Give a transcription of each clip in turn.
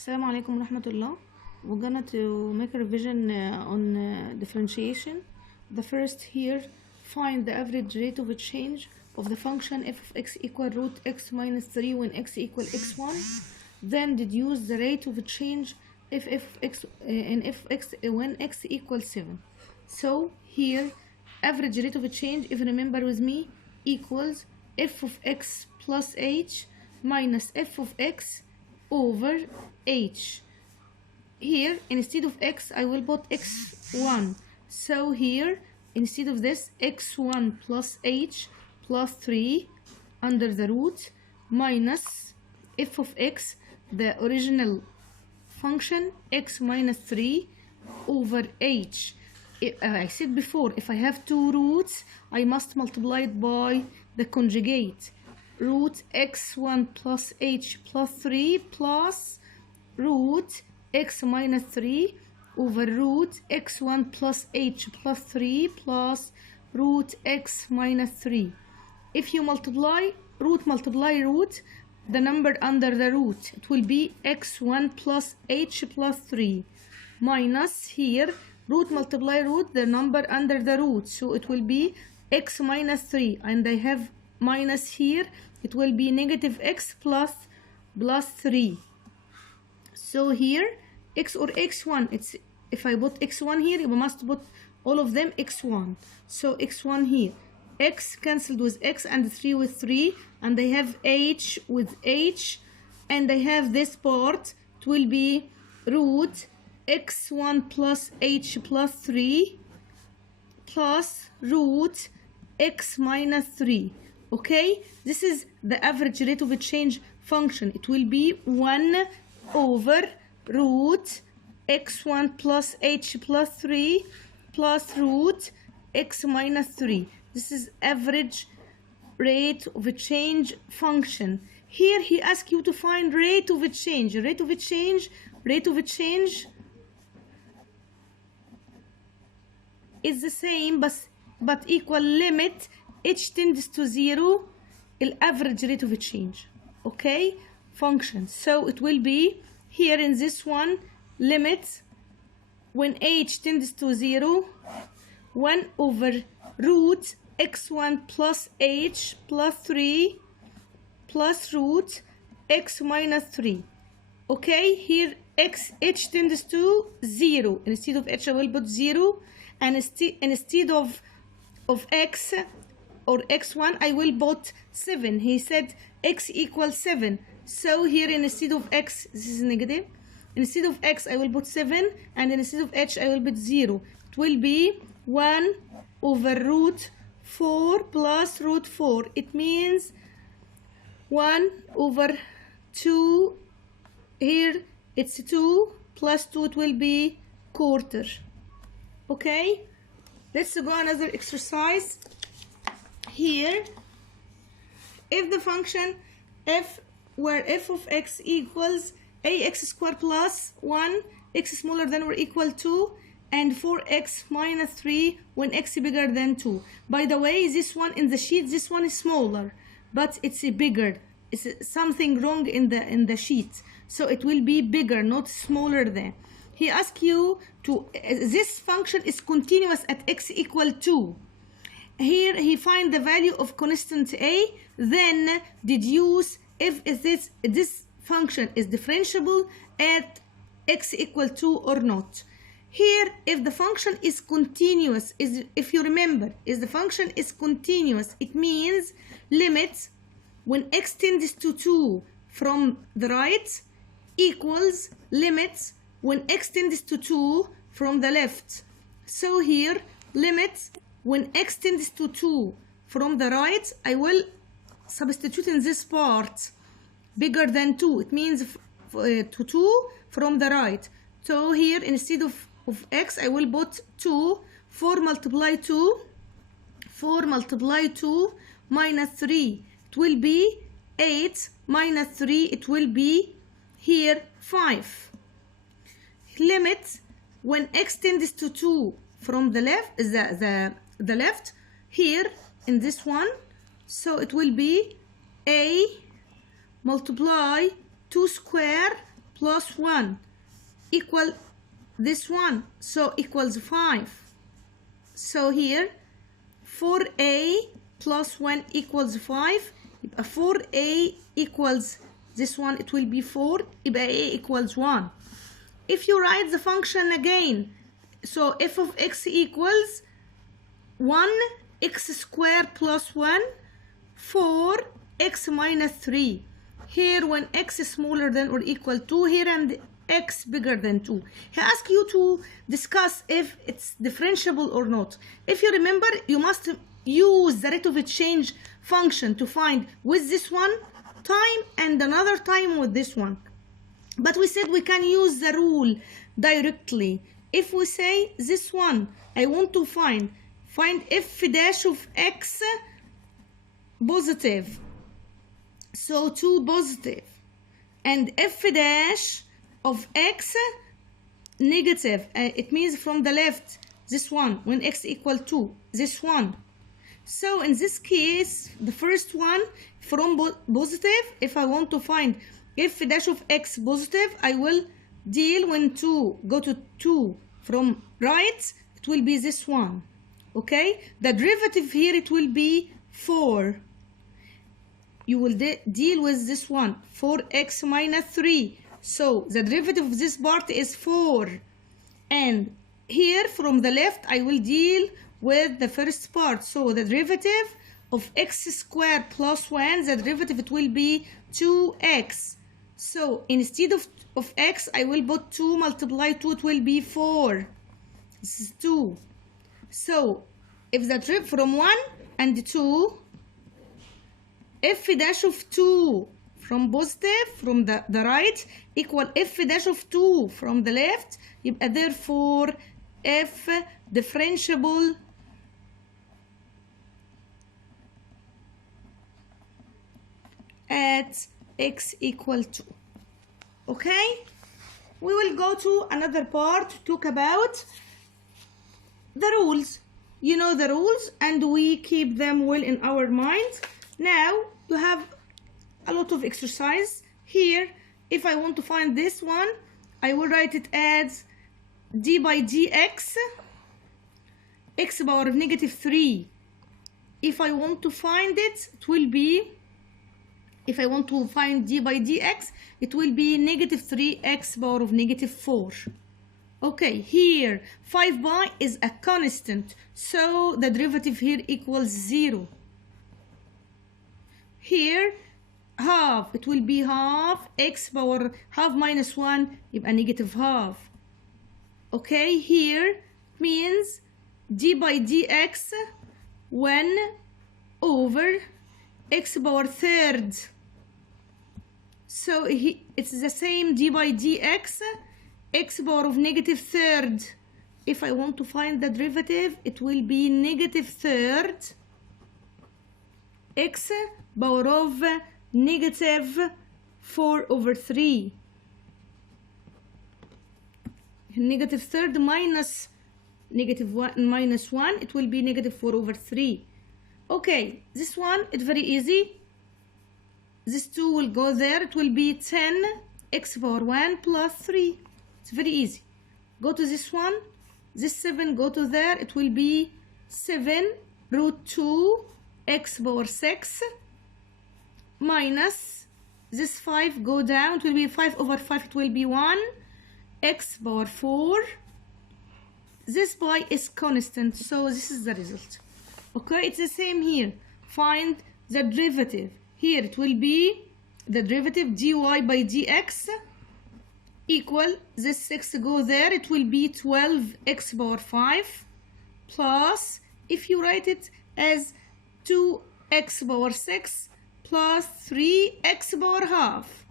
Assalamu alaikum warahmatullah. We're gonna to make a revision on differentiation. The first here, find the average rate of change of the function f of x equal root x minus 3 when x equal x1. Then deduce the rate of change if f of x in f of x when x equals 7. So here, average rate of change, if you remember with me, equals f of x plus h minus f of x over h. Here instead of x I will put x1, so here instead of this x1 plus h plus 3 under the root minus f of x, the original function, x minus 3 over h. I said before, if I have two roots I must multiply it by the conjugate, root x1 plus h plus 3 plus root x minus 3 over root x1 plus h plus 3 plus root x minus 3. If you multiply root, the number under the root, it will be x1 plus h plus 3 minus here root multiply root, the number under the root, so it will be x minus 3, and I have minus here, it will be negative x plus 3. So here x or x1, it's if I put x1 here, you must put all of them x1. So x1 here, x cancelled with x and 3 with 3, and I have h with h, and I have this part, it will be root x1 plus h plus 3 plus root x minus 3. Okay, this is the average rate of change function. It will be 1 over root x1 plus h plus 3 plus root x minus 3. This is average rate of change function. Here he asks you to find rate of change. Rate of change is the same but equal limit h tends to 0 average rate of change. Okay, function. So it will be here in this one, limit when h tends to 0, 1 over root x1 plus h plus 3 plus root x minus 3. Okay, here h tends to 0. Instead of h I will put 0, and instead of x or x1 I will put 7. He said x equals 7, so here instead of x, this is negative, instead of x I will put 7, and instead of h I will put 0. It will be 1 over root 4 plus root 4. It means 1 over 2, here it's 2 plus 2, it will be quarter. Okay, let's go another exercise. Here, if the function f, where f of x equals ax squared plus 1, x smaller than or equal to, and 4x minus 3 when x bigger than 2. By the way, this one in the sheet, this one is smaller, but it's bigger. It's something wrong in the sheet, so it will be bigger, not smaller than. He asks you to, this function is continuous at x equal 2. Here he find the value of constant a, then deduce if this function is differentiable at x equal 2 or not. Here, if the function is continuous, if you remember, if the function is continuous, it means limit when x tends to 2 from the right equals limit when x tends to 2 from the left. So here, limit when x tends to 2 from the right, I will substitute in this part bigger than 2. It means to 2 from the right. So here instead of x I will put 2, 4 multiply 2 minus 3. It will be 8 minus 3, it will be here 5. Limit when x tends to 2 from the left is the left here in this one, so it will be a multiply 2 square plus 1 equal this one, so equals 5. So here 4a plus 1 equals 5. يبقى 4a equals this one, it will be 4. يبقى a equals 1. If you write the function again, so f of x equals 1x squared plus 1, 4x minus 3. Here when x is smaller than or equal to, here and x bigger than 2. He asks you to discuss if it's differentiable or not. If you remember, you must use the rate of change function to find with this one time and another time with this one. But we said we can use the rule directly. If we say this one, I want to find f dash of x positive, so 2 positive, and f dash of x negative, it means from the left, this one, when x equal 2, this one. So in this case, the first one from positive, if I want to find f dash of x positive, I will deal when 2 go to 2 from right, it will be this one. Okay, the derivative here, it will be 4. You will deal with this one, 4x minus 3. So the derivative of this part is 4. And here from the left, I will deal with the first part. So the derivative of x squared plus 1, the derivative, it will be 2x. So instead of x, I will put 2 multiply 2, it will be 4. This is 2. So if the derivative from 1 and 2, f dash of 2 from positive from the right equal f dash of 2 from the left, يبقى therefore f differentiable at x equal 2. Okay, we will go to another part to talk about the rules. You know the rules and we keep them well in our mind. Now you have a lot of exercise here. If I want to find this one, I will write it as d by dx, x power of negative 3. If I want to find it, it will be, if I want to find d by dx, it will be negative 3x power of negative 4. Okay, here 5 pi is a constant, so the derivative here equals 0. Here half, it will be half x power half minus 1, يبقى negative half. Okay, here means d by dx 1 over x power third. So it's the same d by dx x power of negative third. If I want to find the derivative, it will be negative third x power of negative 4 over 3. Negative third minus negative 1 minus 1, it will be negative 4 over 3. Okay, this one is very easy. This 2 will go there, it will be 10 x power 1 plus 3. It's very easy. Go to this one, this 7 go to there, it will be 7 root 2 x power 6 minus this 5 go down, it will be 5 over 5, it will be 1 x power 4. This pi is constant, so this is the result. Okay, it's the same here. Find the derivative. Here it will be the derivative dy by dx equal this 6 go there, it will be 12 x power 5 plus, if you write it as 2 x power 6 plus 3 x power half.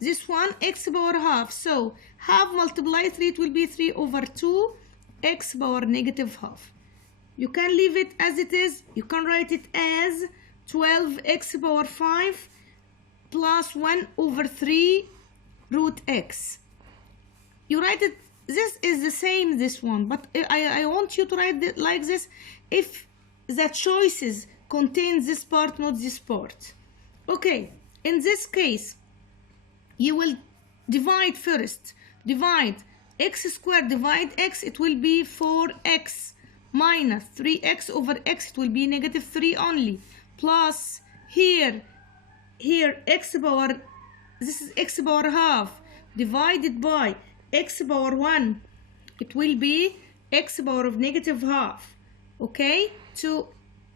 This one x power half, so half multiply 3, it will be 3 over 2 x power negative half. You can leave it as it is, you can write it as 12 x power 5 plus 1 over 3 root x. You write it, this is the same this one, but I want you to write it like this if the choices contain this part, not this part. Okay, in this case you will divide first. Divide x squared divide x, it will be 4x minus 3x over x, it will be negative 3 only, plus here x power, this is x power half, divided by x power 1, it will be x power of negative half, okay, to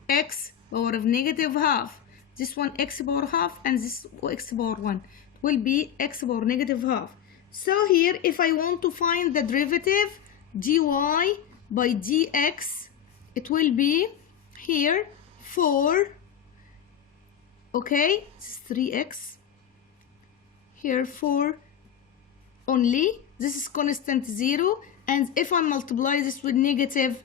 x power of negative half, this one x power half and this x power 1, it will be x power negative half. So here, if I want to find the derivative dy by dx, it will be here 4, okay, this is 3x, here 4 only, this is constant 0, and if I multiply this with negative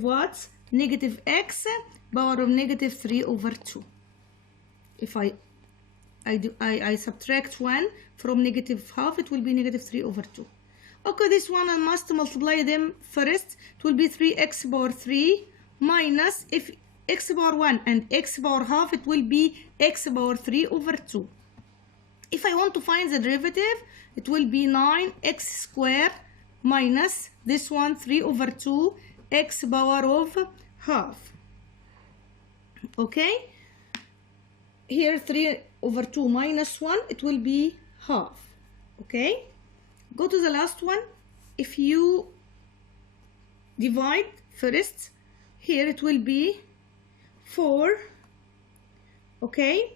what? Negative x power of negative 3 over 2. If I subtract 1 from negative half, it will be negative 3 over 2. Okay, this one I must multiply them first. It will be 3x power 3 minus, if x power 1 and x power half, it will be x power 3 over 2. If I want to find the derivative, it will be 9x squared minus this one 3 over 2 x power of half. Okay, here 3 over 2 minus 1, it will be half. Okay, go to the last one. If you divide first, here it will be 4, okay,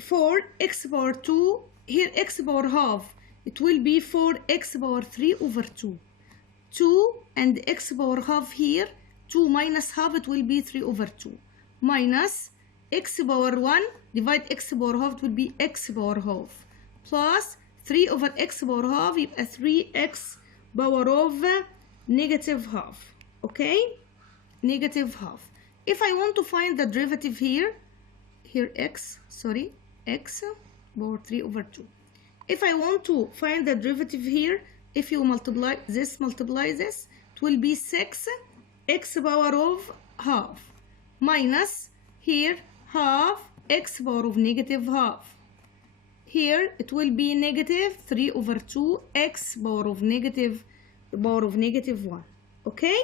4 x power 2, here x power half, it will be 4x power 3 over 2, 2 and x power half here, 2 minus half, it will be 3 over 2, minus x power 1, divide x power half, it will be x power half, plus 3 over x power half, يبقى 3x power of negative half, okay, negative half. If I want to find the derivative here x power 3 over 2. If I want to find the derivative here, if you multiply this, it will be 6 x power of half minus here half x power of negative half. Here it will be negative 3 over 2 x power of negative 1. Okay?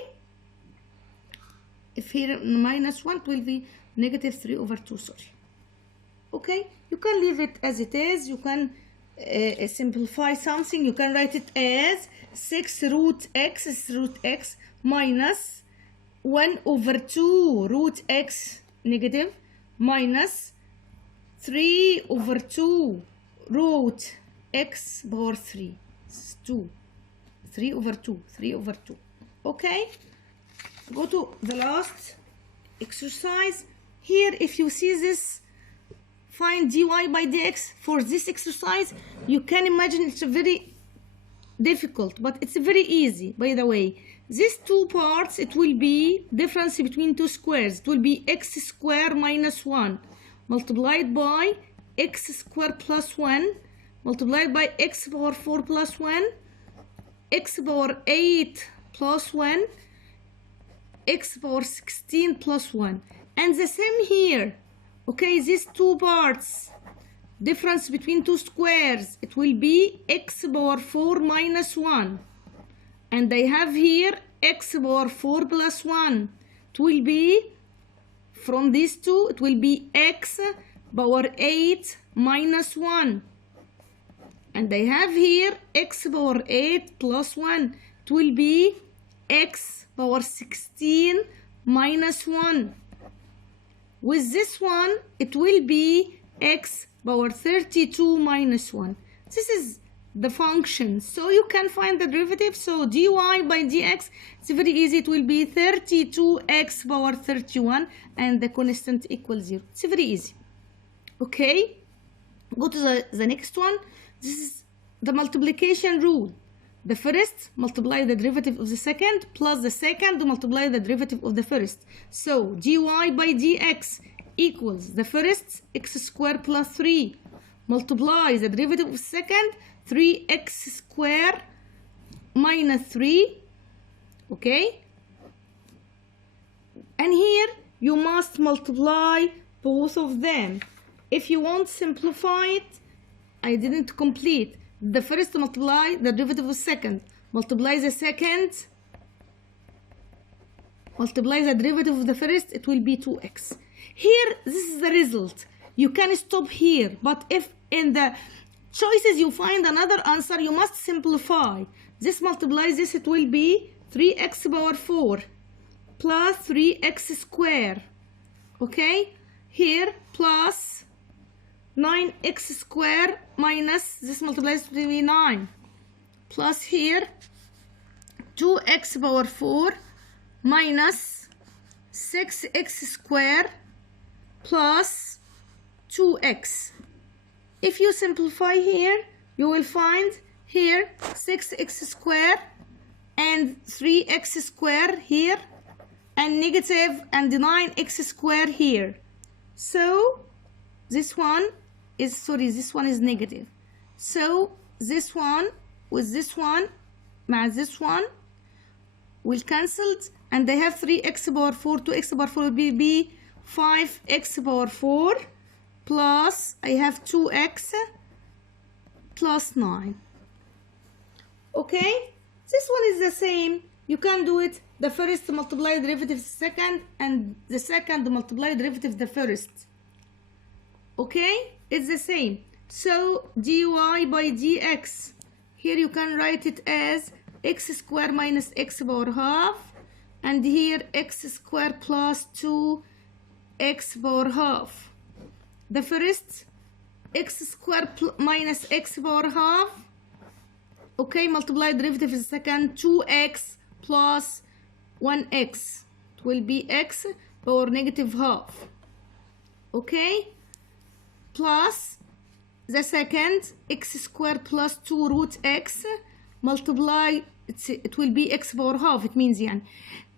If here minus 1, it will be negative 3 over 2, sorry. Okay? You can leave it as it is. You can simplify something. You can write it as 6 root x minus 1 over 2 root x negative minus 3 over 2 root x power 3. It's 2. 3 over 2. Okay? Go to the last exercise. Here, if you see this, find dy by dx. For this exercise, you can imagine it's very difficult, but it's very easy, by the way. These two parts, it will be difference between two squares. It will be x squared minus 1 multiplied by x squared plus 1 multiplied by x power 4 plus 1, x power 8 plus 1, x power 16 plus 1. And the same here. Okay, these two parts, difference between two squares, it will be x power 4 minus 1. And I have here x power 4 plus 1. It will be, from these two, it will be x power 8 minus 1. And I have here x power 8 plus 1. It will be x power 16 minus 1. With this one, it will be x power 32 minus 1. This is the function. So you can find the derivative. So dy by dx, it's very easy. It will be 32x power 31 and the constant equals 0. It's very easy. Okay? Go to the next one. This is the multiplication rule. The first, multiply the derivative of the second, plus the second, multiply the derivative of the first. So, dy by dx equals the first, x squared plus 3, multiply the derivative of the second, 3x squared minus 3, okay? And here, you must multiply both of them. If you want simplify it, I didn't complete. The first multiply the derivative of second. Multiply the second. Multiply the derivative of the first, it will be 2x. Here, this is the result. You can stop here, but if in the choices you find another answer, you must simplify. This multiplies this, it will be 3x power 4 plus 3x square. Okay? Here, plus 9x square minus, this multiplies to be 9. Plus here, 2x power 4 minus 6x square plus 2x. If you simplify here, you will find here 6x square and 3x square here and negative and 9x square here. So this one is, sorry, this one is negative. So this one with this one, this one will cancel, and they have 3x power 4, 2x power 4 will be 5x power 4 plus I have 2x plus 9. Okay, this one is the same. You can do it. The first multiply derivative the second, and the second multiply derivative the first. Okay, it's the same. So dy by dx, here you can write it as x square minus x power half, and here x square plus 2x power half. The first x square minus x power half, okay, multiply derivative is second, 2x plus 1x, it will be x power negative half. Okay, plus the second x square plus 2 root x, multiply, it will be x power half, it means يعني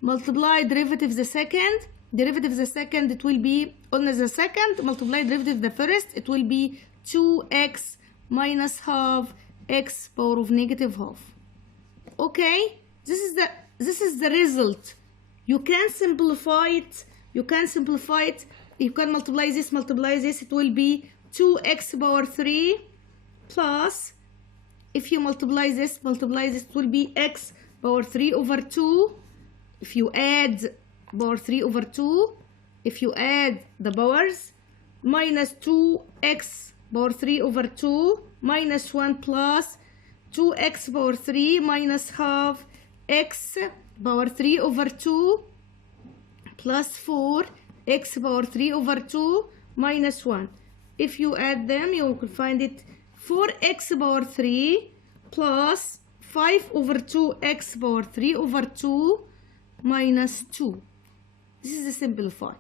multiply derivative the second, derivative the second, it will be on the second, multiply derivative the first, it will be 2x minus half x power of negative half. Okay, this is the result. You can simplify it, you can multiply this, it will be 2x power 3 plus, if you multiply this, it will be x power 3 over 2. If you add power 3 over 2, if you add the powers, minus 2x power 3 over 2 minus 1 plus 2x power 3 minus half x power 3 over 2 plus 4 x power 3 over 2 minus 1. If you add them, you will find it 4x power 3 plus 5 over 2x power 3 over 2 minus 2. This is the simplify.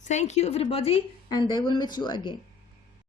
Thank you everybody, and I will meet you again.